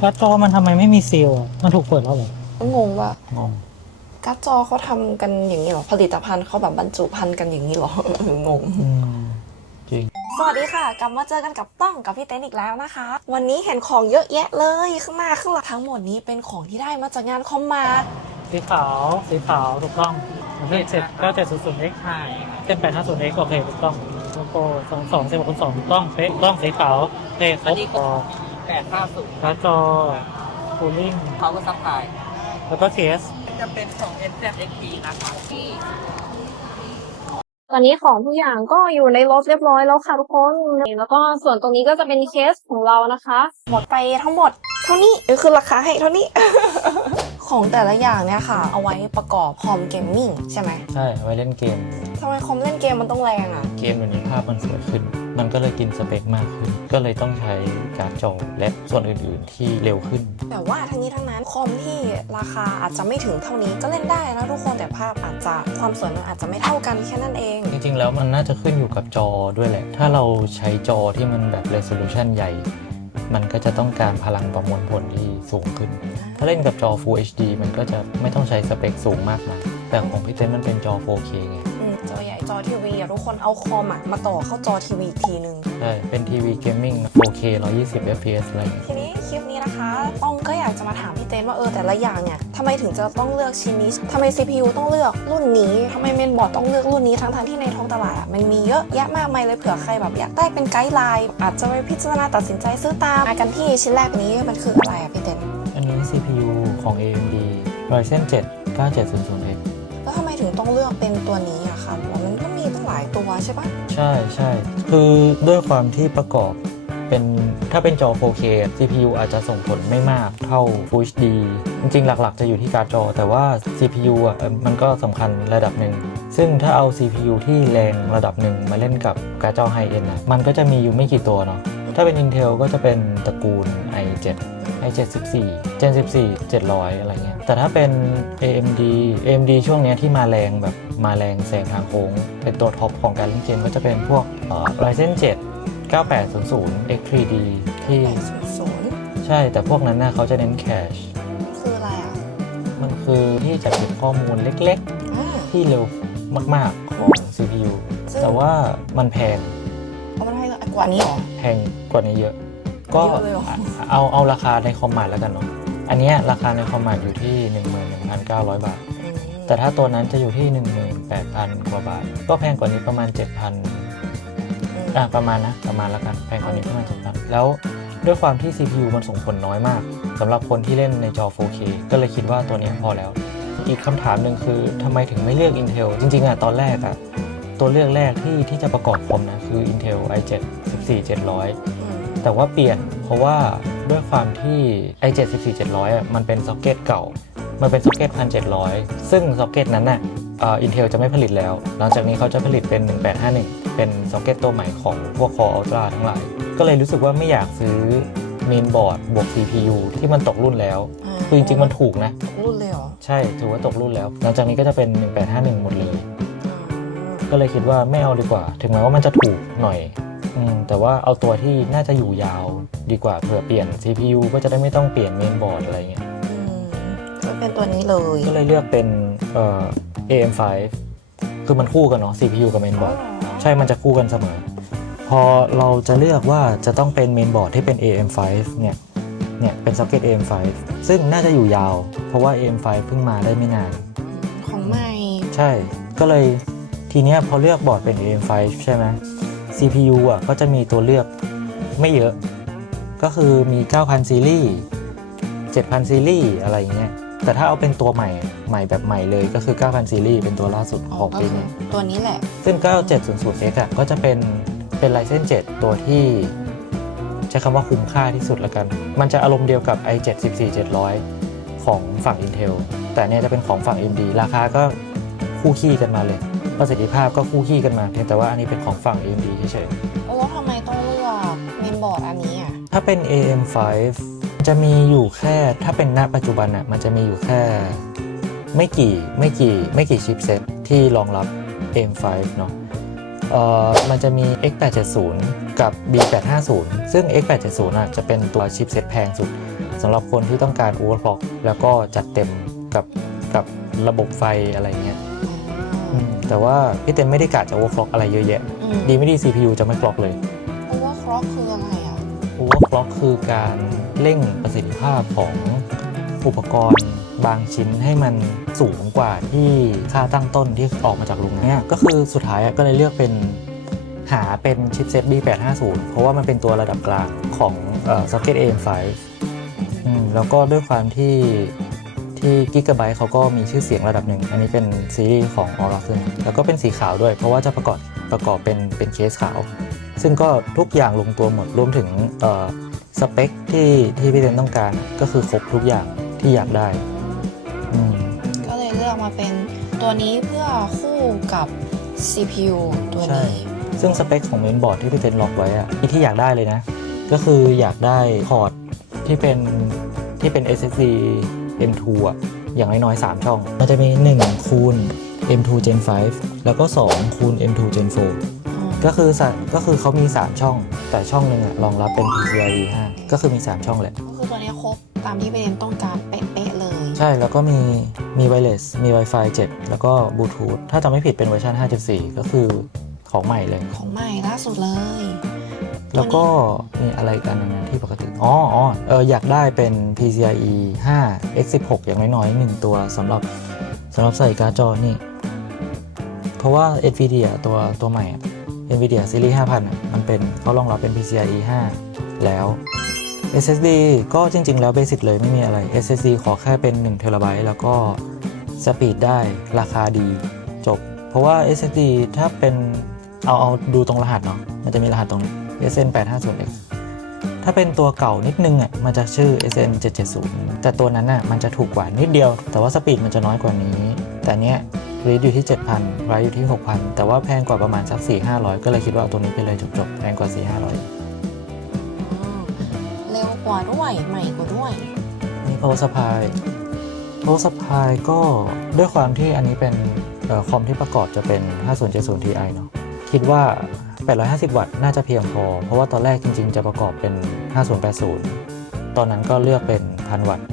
การ์ดจอมันทำไมไม่มีซีลอะมันถูกเปิดแล้วเหรอก็งงว่างง การ์ดจอเขาทำกันอย่างนี้เหรอ ผลิตภัณฑ์เขาแบบบรรจุภัณฑ์กันอย่างนี้เหรองง อืม จริง สวัสดีค่ะ กลับมาเจอกันกับต้องกับพี่เต้นอีกแล้วนะคะ วันนี้เห็นของเยอะแยะเลยข้างหน้าข้างหลังทั้งหมดนี้เป็นของที่ได้มาจากงานคอมมาร์ทสีขาว สีขาวถูกต้องประเภทเจ็ดเก้าเจ็ดศูนย์ศูนย์ x ใช่เต็มแปดห้าศูนย์ x โอเคถูกต้องโลโก้สองสองสิบหกสองถูกต้องเป๊ะถูกต้องสีขาวเท่ครบจอ แปดห้าศูนย์การ์ดจอคูลิ่งเขาก็ซัพพลายแล้วก็เคส จะเป็นของ n z x p นะคะที่ตอนนี้ของทุกอย่างก็อยู่ในรถเรียบร้อยแล้วค่ะทุกคน แล้วก็ส่วนตรงนี้ก็จะเป็นเคสของเรานะคะ หมดไปทั้งหมด เท่านี้เออคือราคาให้เท่านี้ ของแต่ละอย่างเนี่ยค่ะ เอาไว้ประกอบคอมเกมมิ่งใช่ไหมใช่ไว้เล่นเกมทำไมคอมเล่นเกมมันต้องแรงอะ เกมเดี๋ยวนี้ภาพมันสวยขึ้น มันก็เลยกินสเปคมากขึ้น ก็เลยต้องใช้การ์ดจอและส่วนอื่นๆที่เร็วขึ้น แต่ว่าทั้งนี้ทั้งนั้นคอมที่ราคาอาจจะไม่ถึงเท่านี้ก็เล่นได้นะทุกคนแต่ภาพอาจจะความสวยมันอาจจะไม่เท่ากันแค่นั้นเอง จริงๆ แล้วมันน่าจะขึ้นอยู่กับจอด้วยแหละ ถ้าเราใช้จอที่มันแบบ resolution ใหญ่ มันก็จะต้องการพลังประมวลผลที่สูงขึ้น ถ้าเล่นกับจอ Full HD มันก็จะไม่ต้องใช้สเปคสูงมากนะแต่ของพี่เต้นมันเป็นจอ 4K ไง จอใหญ่จอทีวีอะทุกคนเอาคอมอะมาต่อเข้าจอทีวีอีกทีนึง ใช่ เป็นทีวีเกมมิ่ง 4K 120 FPS อะไรอย่างเงี้ยทีนี้คลิปนี้นะคะต้องก็อยากจะมาถามพี่เต้นว่าเออแต่ละอย่างเนี่ยทำไมถึงจะต้องเลือกชิ้นนี้ทำไม CPU ต้องเลือกรุ่นนี้ทำไมเมนบอร์ดต้องเลือกรุ่นนี้ทั้งๆที่ในท้องตลาดอะมันมีเยอะแยะมากมายเลยเผื่อใครแบบอยากได้เป็นไกด์ไลน์อาจจะไปพิจารณาตัดสินใจซื้อตามมากันที่ชิ้นแรกนี้มันคืออะไรอะพี่เต้นอันนี้ CPU ของ AMD Ryzen 7 9700X ต้องเลือกเป็นตัวนี้อะคะเพราะว่ามันก็มีตั้งหลายตัวใช่ปะใช่ใช่คือด้วยความที่ประกอบเป็นถ้าเป็นจอ 4K CPU อาจจะส่งผลไม่มากเท่า Full HD จริงๆ หลักๆ จะอยู่ที่การ์ดจอ แต่ว่า CPU อะมันก็สำคัญระดับหนึ่ง ซึ่งถ้าเอา CPU ที่แรงระดับหนึ่งมาเล่นกับการ์ดจอ High End นะมันก็จะมีอยู่ไม่กี่ตัวเนาะถ้าเป็น Intel ก็จะเป็นตระกูล i7 i7 14 Gen 14 700 อะไรเงี้ย แต่ถ้าเป็น AMD AMD ช่วงเนี้ยที่มาแรงแบบมาแรงแซงทางโค้งเป็นตัวท็อปของการเล่นเกมก็จะเป็นพวกเอ่อ Ryzen 7 9800 X3D ที่800ใช่แต่พวกนั้นน่ะเขาจะเน้นแคชคืออะไรอะมันคือที่จะเก็บข้อมูลเล็กอ่า ๆ ที่เร็วมากๆของ CPU ซึ่ง แต่ว่ามันแพงเอามันให้กว่านี้เหรอ แพงกว่านี้เยอะ ก็เยอะเลยเหรอ เอาเอาราคาในคอมมานด์แล้วกันเนาะอันเนี้ยราคาในคอมมานด์อยู่ที่ 11,900 บาทอืมแต่ถ้าตัวนั้นจะอยู่ที่ 18,000 กว่าบาท ก็แพงกว่านี้ประมาณ 7,000อะประมาณนะประมาณแล้วกันแพงกว่านี้ประมาณ 7,000 แล้วด้วยความที่ CPU มันส่งผลน้อยมากสำหรับคนที่เล่นในจอ 4K ก็เลยคิดว่าตัวเนี้ยพอแล้ว อีกคำถามหนึ่งคือทำไมถึงไม่เลือก Intel จริงๆอะตอนแรกอะตัวเลือกแรกที่ที่จะประกอบคอมนะคือ Intel i7 14700 แต่ว่าเปลี่ยนเพราะว่าด้วยความที่ i7 14700อะมันเป็นซ็อกเก็ตเก่า มันเป็นซ็อกเก็ต1700ซึ่งซ็อกเก็ตนั้นน่ะเอ่อ Intel จะไม่ผลิตแล้ว หลังจากนี้เขาจะผลิตเป็น 1851 เป็นซ็อกเก็ตตัวใหม่ของพวก Core Ultra ทั้งหลาย ก็เลยรู้สึกว่าไม่อยากซื้อเมนบอร์ดบวก CPU ที่มันตกรุ่นแล้วาคือจริงๆมันถูกนะรุ่นเลยเหรอ ใช่ ถือว่าตกรุ่นแล้ว หลังจากนี้ก็จะเป็น 1851 หมดเลยอ่าก็เลยคิดว่าไม่เอาดีกว่า ถึงแม้ว่ามันจะถูกหน่อย อืมแต่ว่าเอาตัวที่น่าจะอยู่ยาวดีกว่าเผื่อเปลี่ยน CPU ก็จะได้ไม่ต้องเปลี่ยนเมนบอร์ดอะไรเงี้ยอืมก็เป็นตัวนี้เลยก็เลยเลือกเป็นเอ่อ AM5 คือมันคู่กันเนาะ CPU กับเมนบอร์ดใช่มันจะคู่กันเสมอ พอเราจะเลือกว่าจะต้องเป็นเมนบอร์ดที่เป็น AM5 เนี่ยเนี่ยเป็นซ็อกเก็ต AM5 ซึ่งน่าจะอยู่ยาว เพราะว่า AM5 เพิ่งมาได้ไม่นาน ของใหม่ ใช่ ก็เลยทีเนี้ยพอเลือกบอร์ดเป็น AM5 ใช่ไหม CPU อะก็จะมีตัวเลือกไม่เยอะ ก็คือมี 9,000 ซีรีส์ 7,000 ซีรีส์อะไรอย่างเงี้ย แต่ถ้าเอาเป็นตัวใหม่ใหม่แบบใหม่เลยก็คือ 9,000 ซีรีส์เป็นตัวล่าสุดของปีนี้ ตัวนี้แหละ ซึ่ง 9700X อะก็จะเป็นเป็น Ryzen 7ตัวที่ใช้คำว่าคุ้มค่าที่สุดละกัน มันจะอารมณ์เดียวกับ i7 14700 ของฝั่ง Intel แต่เนี่ยจะเป็นของฝั่ง AMD ราคาก็คู่ขี้กันมาเลย ประสิทธิภาพก็คู่ขี้กันมาเพียงแต่ว่าอันนี้เป็นของฝั่ง AMD เฉยโอ้แล้วทำไมต้องเลือกเมนบอร์ดอันนี้อะ ๆถ้าเป็น AM5 จะมีอยู่แค่ถ้าเป็นณปัจจุบันอะมันจะมีอยู่แค่ ไม่กี่ไม่กี่ไม่กี่ชิปเซ็ตที่รองรับ AM5 เนาะเอ่อมันจะมี X870 กับ B850 ซึ่ง X870 อะจะเป็นตัวชิปเซ็ตแพงสุดสำหรับคนที่ต้องการ overclock แล้วก็จัดเต็มกับกับระบบไฟอะไรเงี้ยอืม แต่ว่าพี่เต็มไม่ได้กะจะ overclock อะไรเยอะแยะ อืมดีไม่ดี CPU จะไม่ clock เลย เพราะว่าครอกคืออะไรอะ overclock คือการเร่งประสิทธิภาพของอุปกรณ์บางชิ้นให้มันสูงกว่าที่ค่าตั้งต้นที่ออกมาจากโรงงานเนี่ยก็คือสุดท้ายอะก็เลยเลือกเป็นหาเป็นชิปเซ็ต B850 เพราะว่ามันเป็นตัวระดับกลางของเอ่อ Socket AM5 อืมแล้วก็ด้วยความที่ ที่ Gigabyte เขาก็มีชื่อเสียงระดับหนึ่ง อันนี้เป็นซีรีส์ของ a u r a ซึ่งแล้วก็เป็นสีขาวด้วย เพราะว่าจะประกอบประกอบเป็นเป็นเคสขาว ซึ่งก็ทุกอย่างลงตัวหมดรวมถึงเอ่อสเปคที่ที่พี่เรนต้องการก็คือครบทุกอย่างที่อยากได้อืมก็เลยเลือกมาเป็นตัวนี้เพื่อคู่กับ CPU ตัวใช่นี้ ซึ่งสเปคของเมนบอร์ดที่พี่เรนล็อกไว้อะที่ที่อยากได้เลยนะ ก็คืออยากได้พอร์ตที่เป็นที่เป็น SSD M2 อะอย่างน้อยๆ3ช่อง มันจะมี 1 คูณ M2 Gen 5 แล้วก็ 2 คูณ M2 Gen 4 ก็คือสะก็คือเขามี 3 ช่อง แต่ช่องหนึ่งอะรองรับเป็น PCIe 5ก็คือมี 3 ช่องแหละ ก็คือตัวนี้ครบ ตามที่พี่เรนต้องการเป๊ะๆเลย ใช่แล้วก็มีมีไวเลสมี Wi-Fi 7 แล้วก็บลูทูธถ้าจำไม่ผิดเป็นเวอร์ชัน5.4 ก็คือของใหม่เลย ของใหม่ล่าสุดเลย แล้วก็มีอะไรกันหนึงนที่ปกติ อ๋ออ๋อเอออยากได้เป็น PCIe 5 x16 อย่างน้อยๆ1ตัวสำหรับสำหรับใส่การ์ดจอนี่ เพราะว่า NVIDIA ตัวตัวใหม่อะ NVIDIA Series 5000 มันเป็นเขารองรับเป็น PCIe 5 แล้ว SSD ก็จริง ๆ แล้วเบสิกเลยไม่มีอะไร SSD ขอแค่เป็น1 t b แล้วก็สปีดได้ราคาดีจบ เพราะว่า SSD ถ้าเป็นเอาเอาดูตรงรหัสเนาะมันจะมีรหัสตรงนี้ SN 850X ถ้าเป็นตัวเก่านิดนึงอะมันจะชื่อ SN 770 แต่ตัวนั้นอะมันจะถูกกว่านิดเดียว แต่ว่าสปีดมันจะน้อยกว่านี้ แต่เนี้ยรีดอยู่ที่ 7,000ไรอยู่ที่ 6,000 แต่ว่าแพงกว่าประมาณสัก 4 500 ก็เลยคิดว่าเอาตัวนี้ไปเลยจบๆ แพงกว่า 4 500อืมเร็วกว่าด้วย ใหม่กว่าด้วยนี่ power supply power supply ก็ด้วยความที่อันนี้เป็นเอ่อคอมที่ประกอบจะเป็น 5070 Ti เนาะคิดว่า 850 วัตต์น่าจะเพียงพอ เพราะว่าตอนแรกจริง ๆ จะประกอบเป็น 5080 ตอนนั้นก็เลือกเป็น1000วัตต์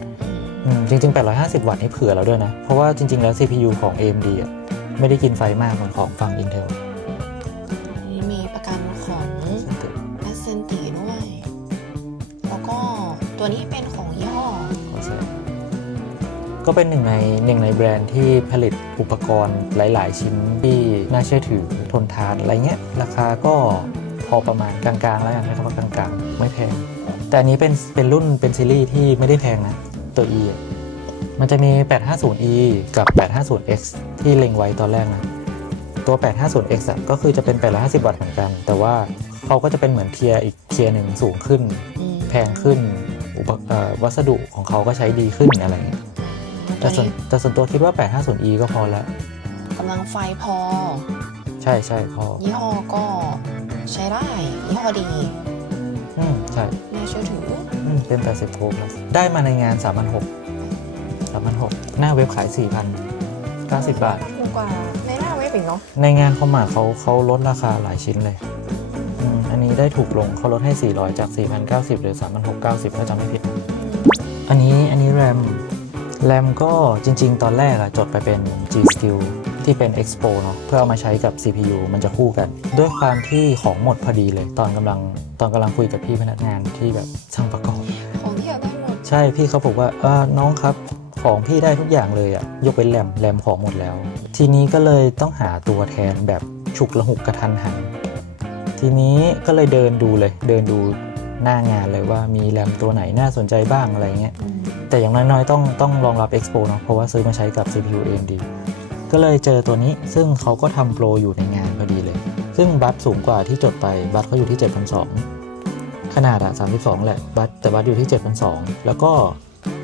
อืมจริง ๆ 850 วัตต์นี่เผื่อแล้วด้วยนะ เพราะว่าจริง ๆ แล้ว CPU ของ AMD อะไม่ได้กินไฟมากเหมือนของฝั่ง Intel นี่มีประกันของ a s c e n t i ด้วย แล้วก็ตัวนี้เป็นของยี่ห้อขอแสดงก็เป็นหนึ่งในหนึ่งในแบรนด์ที่ผลิตอุปกรณ์หลาย ๆ ชิ้นที่ น่าเชื่อถือทนทานอะไรเงี้ยราคาก็พอประมาณกลางๆแล้วกันใช้คำว่ากลางๆ ไม่แพง แต่อันนี้เป็นเป็นรุ่นเป็นซีรีส์ที่ไม่ได้แพงนะตัว E อะมันจะมี 850e กับ 850x ที่เล็งไว้ตอนแรกนะ ตัว 850x อะก็คือจะเป็น 850 วัตต์เหมือนกัน แต่ว่าเขาก็จะเป็นเหมือนเทียร์อีกเทียร์หนึ่งสูงขึ้นอืมแพงขึ้นอุปเอ่อวัสดุของเขาก็ใช้ดีขึ้นอะไรเงี้ยตัแต่วส่วนนี้แต่ส่วนตัวคิดว่า 850e ก็พอแล้ว กำลังไฟพอ ใช่ใช่พอยี่ห้อก็ใช้ได้ยี่ห้อดีอืมใช่น่าเชื่อถืออืมเป็น 80 Pro Plus ได้มาในงาน3,600 3,600 หน้าเว็บขาย 4,000 90 บาท ถูกกว่าในหน้าเว็บอีกเนาะในงานคอมมาร์ทเขาเขาลดราคาหลายชิ้นเลยอืมอันนี้ได้ถูกลงเขาลดให้ 400 จาก 4,090 หรือ 3,690 ถ้าจำไม่ผิด อันนี้อันนี้แรมแรมก็จริง ๆ ตอนแรกอะจดไปเป็น G Skill ที่เป็น Expo เนาะเพื่อเอามาใช้กับ CPU มันจะคู่กัน ด้วยความที่ของหมดพอดีเลย ตอนกำลังตอนกำลังคุยกับพี่พนักงานที่แบบช่างประกอบ ของที่อยากได้หมดใช่พี่เขาบอกว่าเออน้องครับของพี่ได้ทุกอย่างเลยอะยกเว้นแรมแรมของหมดแล้ว ทีนี้ก็เลยต้องหาตัวแทนแบบฉุกละหุกกระทันหัน ทีนี้ก็เลยเดินดูเลย เดินดูหน้างานเลยว่ามีแรมตัวไหนน่าสนใจบ้างอะไรเงี้ยแต่อย่างน้อยๆต้องต้องรองรับ Expo เนาะเพราะว่าซื้อมาใช้กับ CPU AMD ก็เลยเจอตัวนี้ซึ่งเขาก็ทำโปรอยู่ในงานพอดีเลย ซึ่งบัตสูงกว่าที่จดไปบัตเขาอยู่ที่ 7,200 ขนาดอะ32 แหละบัตแต่บัตอยู่ที่ 7,200 แล้วก็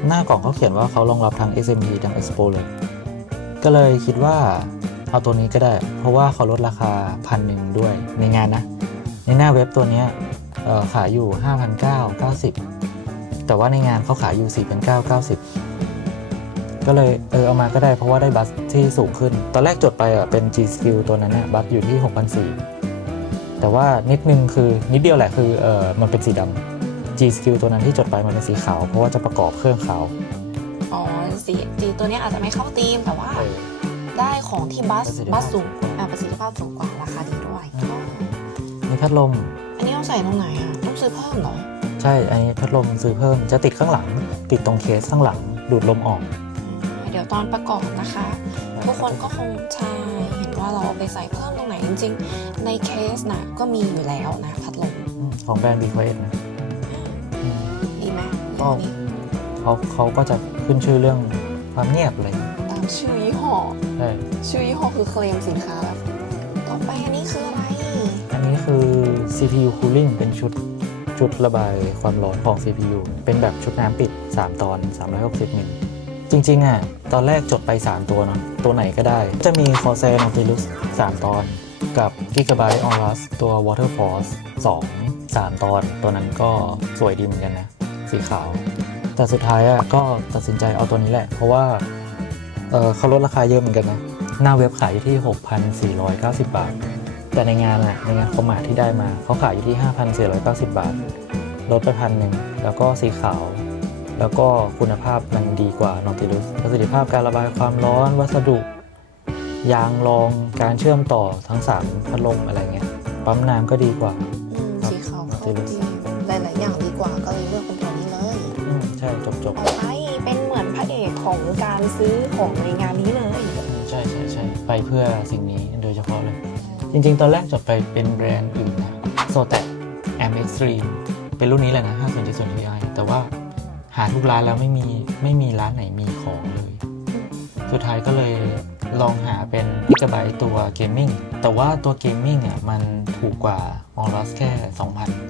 หน้ากล่องเขาเขียนว่าเขารองรับทั้ง SMD ทั้ง Expo เลย ก็เลยคิดว่าเอาตัวนี้ก็ได้ เพราะว่าเขาลดราคาพันหนึ่งด้วยในงานนะ ในหน้าเว็บตัวนี้ยเอ่อขายอยู่ 5,990 แต่ว่าในงานเขาขายอยู่ 4,990 ก็เลยเออเอามาก็ได้เพราะว่าได้บัสที่สูงขึ้น ตอนแรกจดไปอะเป็น G Skill ตัวนั้นน่ะบัสอยู่ที่6,400แต่ว่านิดนึงคือนิดเดียวแหละคือเออมันเป็นสีดำ G skill ตัวนั้นที่จดไปมันเป็นสีขาว เพราะว่าจะประกอบเครื่องขาว อ๋อสีสีตัวเนี้ยอาจจะไม่เข้าธีมแต่ว่าได้ของที่บัสประสิทธิภาพบัสสูงอ่าประสิทธิภาพสูงกว่าราคาดีด้วยอ๋อมีพัดลม อันนี้ต้องใส่ตรงไหนอะต้องซื้อเพิ่มเหรอใช่อันนี้พัดลมซื้อเพิ่มจะติดข้างหลัง ติดตรงเคสข้างหลัง ดูดลมออกเดี๋ยว ตอนประกอบนะคะ ทุกคนก็คงใช่เห็นว่าเราเอาไปใส่เพิ่มตรงไหนจริงๆ ในเคสนะก็มีอยู่แล้วนะพัดลมของแบรนด์ b ี q u i e t นะอืมดีไหมก็เรื่องนี้เขาเขาก็จะขึ้นชื่อเรื่องความเงียบเลยตามชื่อยี่ห้อใช่ชื่อยี่ห้อคือเคลมสินค้าแบบต่อไปอันนี้คืออะไร อันนี้คือ CPU cooling เป็นชุดชุดระบายความร้อนของ CPU เป็นแบบชุดน้ำปิด 3 ตอน 360มิล จริง ๆ อะ ตอนแรกจดไป 3 ตัวเนาะตัวไหนก็ได้ จะมี Corsair Nautilus 3 ตอน กับ Gigabyte Aorus ตัว Water Force 2 3 ตอน ตัวนั้นก็สวยดีเหมือนกันนะ สีขาว แต่สุดท้ายอะก็ตัดสินใจเอาตัวนี้แหละ เพราะว่าเออเขาลดราคาเยอะเหมือนกันนะ หน้าเว็บขายอยู่ที่ 6,490 บาท แต่ในงานอะในงานคอมมาทที่ได้มาเขาขายอยู่ที่ 5,490 บาท ลดไปพันหนึ่งแล้วก็สีขาว แล้วก็คุณภาพมันดีกว่า Nautilus ประสิทธิภาพการระบายความร้อนวัสดุ ยางรองการเชื่อมต่อทั้ง 3 พัดลมอะไรเงี้ยปั๊มน้ำก็ดีกว่า อืมครับสีขาวมาเขาติดดีหลายๆอย่างดีกว่าก็เลยเลือกเป็นตัวนี้เลยอืมใช่จบจบต่อไปเป็นเหมือนพระเอกของการซื้อของในงานนี้เลยใช่ใช่ใช่ไปเพื่อสิ่งนี้โดยเฉพาะเลย จริงๆ ตอนแรกจดไปเป็นแบรนด์อื่นนะโซแต M Extreme เป็นรุ่นนี้แหละนะ 5.0 Ti แต่ว่าหาทุกร้านแล้วไม่มีไม่มีร้านไหนมีของเลย สุดท้ายก็เลยลองหาเป็น Gigabyte ตัวเกมมิ่งแต่ว่าตัวเกมมิ่งอะมันถูกกว่า Aorus แค่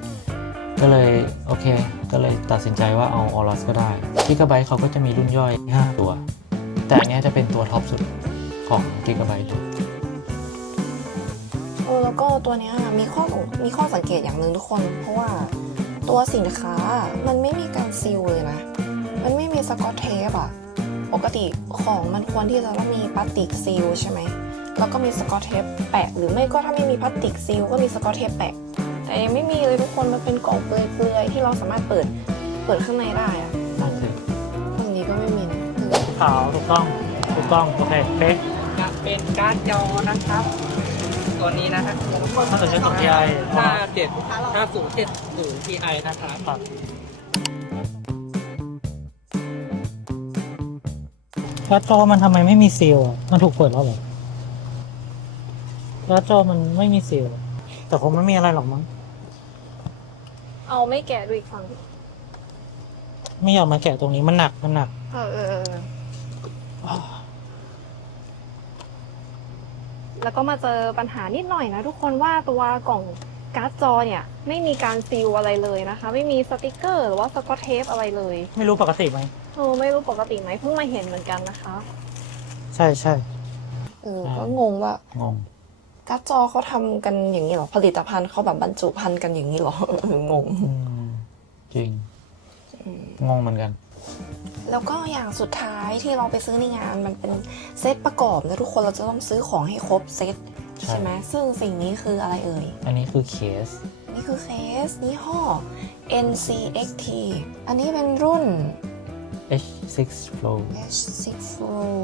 2,000 ก็เลยโอเค ก็เลยตัดสินใจว่าเอา Aorus ก็ได้ Gigabyte เขาก็จะมีรุ่นย่อย 5 ตัว แต่อันนี้จะเป็นตัวท็อปสุดของ Gigabyte เลยเออแล้วก็ตัวนี้มีข้อมีข้อสังเกตอย่างหนึ่งทุกคน เพราะว่า ตัวสินค้ามันไม่มีการซีลเลยนะ มันไม่มีสกอตเทปอะปกติของมันควรที่จะต้องมีพลาสติกซีลใช่ไหม แล้วก็มีสกอตเทปแปะ หรือไม่ก็ถ้าไม่มีพลาสติกซีลก็มีสกอตเทปแปะ แต่ยังไม่มีเลยทุกคน มันเป็นกล่องเปลือยๆที่เราสามารถเปิด เปิดข้างในได้อะฝั่งนี้ก็ไม่มีนะเออขาวถูกต้อง ถูกต้อง โอเคเป๊ะจะเป็นการ์ดจอนะครับ ตัวนี้นะครับถ้าเกิดใช้ของ TI ห้าเจ็ดห้าศูนย์เจ็ดศูนย์ TI นะครับครับแล้วจอมันทำไมไม่มีซีลอะมันถูกเปิดแล้วเหรอแล้วจอมันไม่มีซีลแต่คงไม่มีอะไรหรอกมั้ง เอาไม่แกะดูอีกฝั่งไม่ยอมมาแกะตรงนี้มันหนักมันหนัก เออเออเออ แล้วก็มาเจอปัญหานิดหน่อยนะทุกคนว่าตัวกล่องการ์ดจอเนี่ยไม่มีการซีลอะไรเลยนะคะ ไม่มีสติกเกอร์หรือว่าสกอตเทปอะไรเลยไม่รู้ปกติไหมเออไม่รู้ปกติไหมเพิ่งมาเห็นเหมือนกันนะคะ ใช่ใช่เออก็งงว่างงการ์ดจอเขาทำกันอย่างนี้เหรอ ผลิตภัณฑ์เขาแบบบรรจุภัณฑ์กันอย่างนี้เหรอเอองง อืมจริงงงเหมือนกัน แล้วก็อย่างสุดท้ายที่เราไปซื้อในงานมันเป็นเซตประกอบนะทุกคนเราจะต้องซื้อของให้ครบเซตใช่ใช่ไหมซึ่งสิ่งนี้คืออะไรเอ่ย อันนี้คือเคส นี่คือเคสยี่ห้อ NCXT อันนี้เป็นรุ่น H6 Flow H6 Flow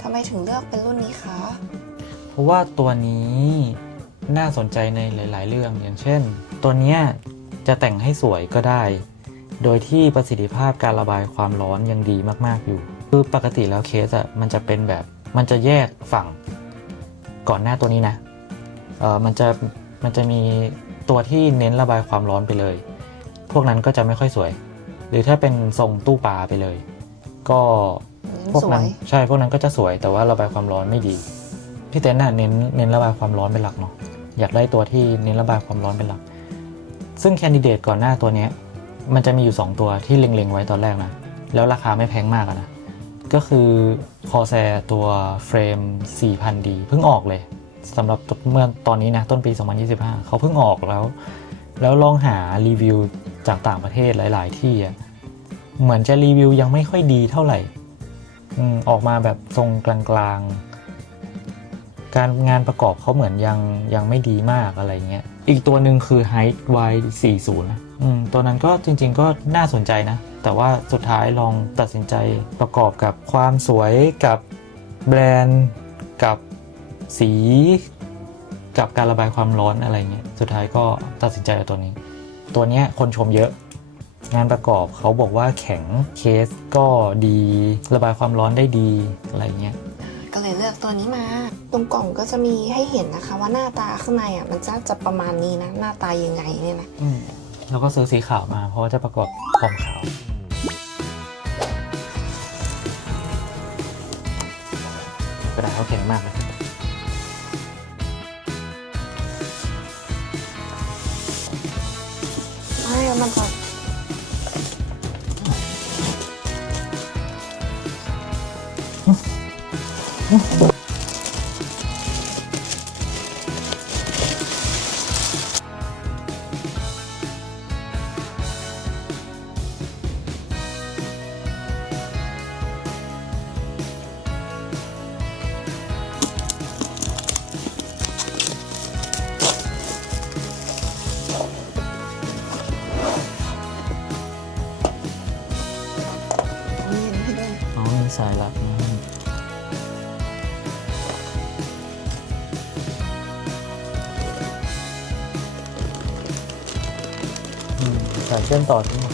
ทำไมถึงเลือกเป็นรุ่นนี้คะ เพราะว่าตัวนี้น่าสนใจในหลาย ๆ เรื่องอย่างเช่น ตัวเนี้ยจะแต่งให้สวยก็ได้ โดยที่ประสิทธิภาพการระบายความร้อนยังดีมากๆอยู่ คือปกติแล้วเคสอะมันจะเป็นแบบมันจะแยกฝั่งก่อนหน้าตัวนี้นะเออมันจะมันจะมีตัวที่เน้นระบายความร้อนไปเลย พวกนั้นก็จะไม่ค่อยสวย หรือถ้าเป็นทรงตู้ปลาไปเลย ก็พวกสวนั้นยใช่พวกนั้นก็จะสวยแต่ว่าระบายความร้อนไม่ดีพี่เต้นน่ะเน้นเน้นระบายความร้อนเป็นหลักเนาะอยากได้ตัวที่เน้นระบายความร้อนเป็นหลัก ซึ่งแคนดิเดตก่อนหน้าตัวเนี้ย มันจะมีอยู่ 2 ตัวที่เล็งๆไว้ตอนแรกนะ แล้วราคาไม่แพงมากนะ ก็คือ Corsair ตัวเฟรม 4,000D เพิ่งออกเลยสำหรับเมื่อตอนนี้นะ ต้นปี 2025 เขาเพิ่งออกแล้ว แล้วลองหารีวิวจากต่างประเทศหลาย ๆ ที่อะเหมือนจะรีวิวยังไม่ค่อยดีเท่าไหร่อออกมาแบบทรงกลางๆ การงานประกอบเขาเหมือนยังยังไม่ดีมากอะไรเงี้ย อีกตัวหนึ่งคือ Height Y40 นะ อืมตัวนั้นก็จริง ๆ ก็น่าสนใจนะ แต่ว่าสุดท้ายลองตัดสินใจประกอบกับความสวยกับแบรนด์กับสีกับการระบายความร้อนอะไรเงี้ยสุดท้ายก็ตัดสินใจเอาตัวนี้ ตัวเนี้ยคนชมเยอะ งานประกอบเขาบอกว่าแข็งเคสก็ดีระบายความร้อนได้ดีอะไรเงี้ยก็เลยเลือกตัวนี้มา ตรงกล่องก็จะมีให้เห็นนะคะว่าหน้าตาข้างในอะมันจะจะประมาณนี้นะ หน้าตายังไงเนี่ยนะอืม แล้วก็ซื้อสีขาวมา เพราะว่าจะประกอบคอมขาว กระดาษเขาแข็งมากเลยไม่แล้วมันก่อน อืมสา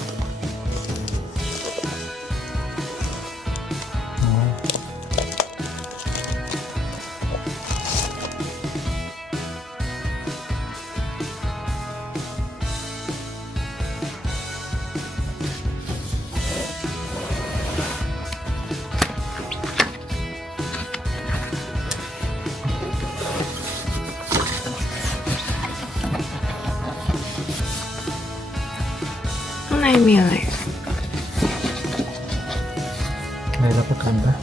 ไม่รับประกันปะ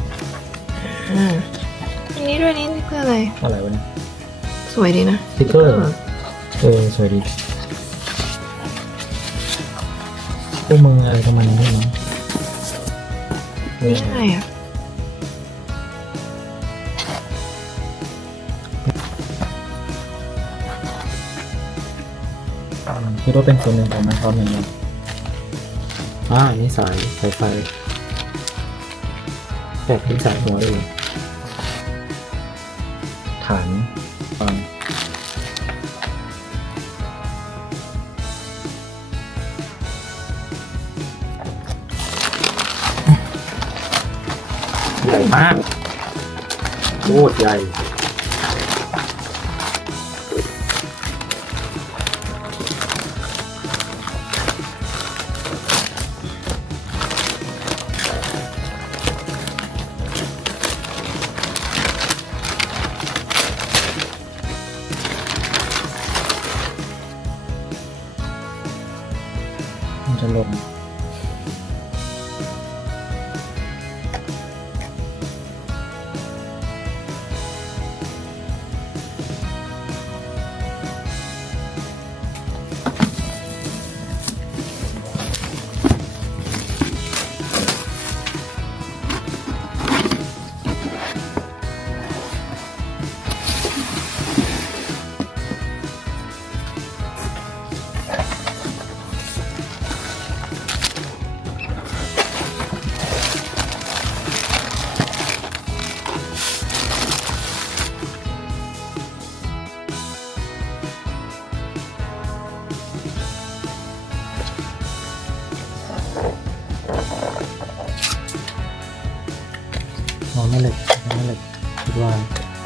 อ่าอันนี้ด้วยนี่คืออะไร อะไรวะเนี่ยสวยดีนะสติ๊กเกอร์เออสวยดีพวกมึงอะไรประมาณนี้ได้ไหมนี่อะไรอะคิดว่าเป็นส่วนหนึ่งของมันครับเหมือนกันอ่านี่สายสายไฟ แตกที่สายหัวเลยฐานฟังใหญ่มากโคตรใหญ่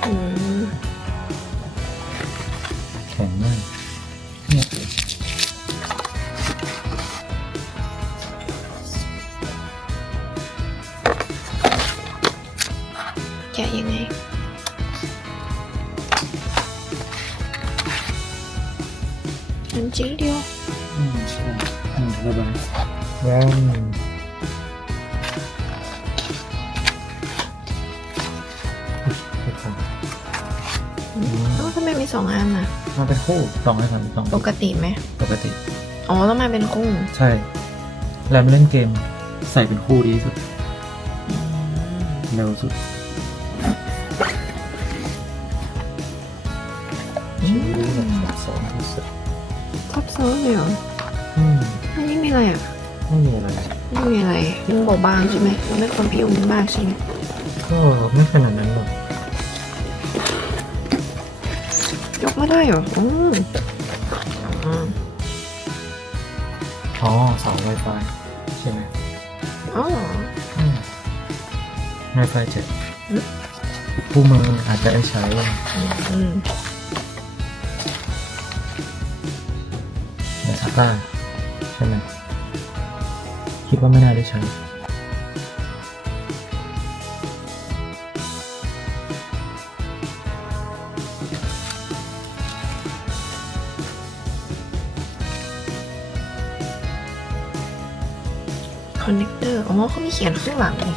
อืมแมาเป็นคู่สองให้สามสองปกติไหมปกติ อ๋อต้องมาเป็นคู่ ใช่ แล้วมาเล่นเกมใส่เป็นคู่ดีที่สุดเร็วสุดอืมแบบซับซ้อนที่สุดซับซ้อนเลยเหรออืมอันนี้มีอะไรอะ ไม่มีอะไร ไม่มีอะไรมึงบอกบางใช่ไหมเราไม่ควรพี่อุ้มมากใช่ไหมก็ไม่ขนาดนั้นหรอก ยกไม่ได้เหรออืมอืมอ๋อเสา Wi-Fi ใช่ไหมอ๋ออืม Wi-Fi เจ็ดผู้มืออาจจะได้ใช้อืมในซัตตาใช่ไหมคิดว่าไม่น่าได้ใช้ คอนเนคเตอร์ อ๋อเขามีเขียนข้างหลังนี่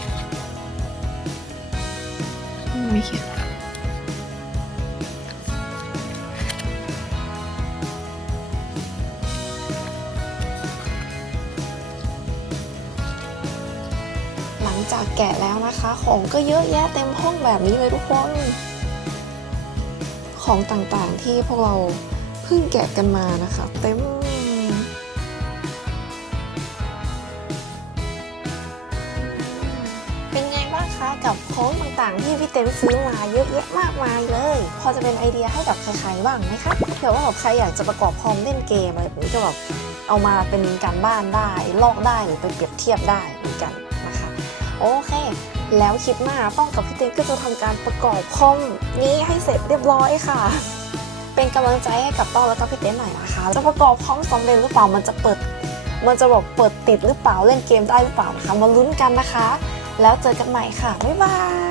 อืมไม่เขียนหลังจากแกะแล้วนะคะ ของก็เยอะแยะเต็มห้องแบบนี้เลยทุกคน ของต่างๆที่พวกเราเพิ่งแกะกันมานะคะ เต็มางๆ ที่พี่เต็มซื้อมาเยอะแยะมากมายเลย พอจะเป็นไอเดียให้กับใครๆบ้างไหมคะเผื่อว่าแบบใครอยากจะประกอบคอมเล่นเกมอะไรแบบนี้ก็แบบเอามาเป็นการบ้านได้ ลอกได้หรือไปเปรียบเทียบได้เหมือนกันนะคะ โอเค แล้วคลิปหน้าต้องกับพี่เต็มก็จะทำการประกอบคอมนี้ให้เสร็จเรียบร้อยค่ะเป็นกำลังใจให้กับต้องแล้วก็พี่เต้นหน่อยนะคะ จะประกอบคอมสำเร็จหรือเปล่า มันจะเปิด มันจะบอกเปิดติดหรือเปล่า เล่นเกมได้หรือเปล่านะคะ มาลุ้นกันนะคะ แล้วเจอกันใหม่ค่ะ บ๊ายบาย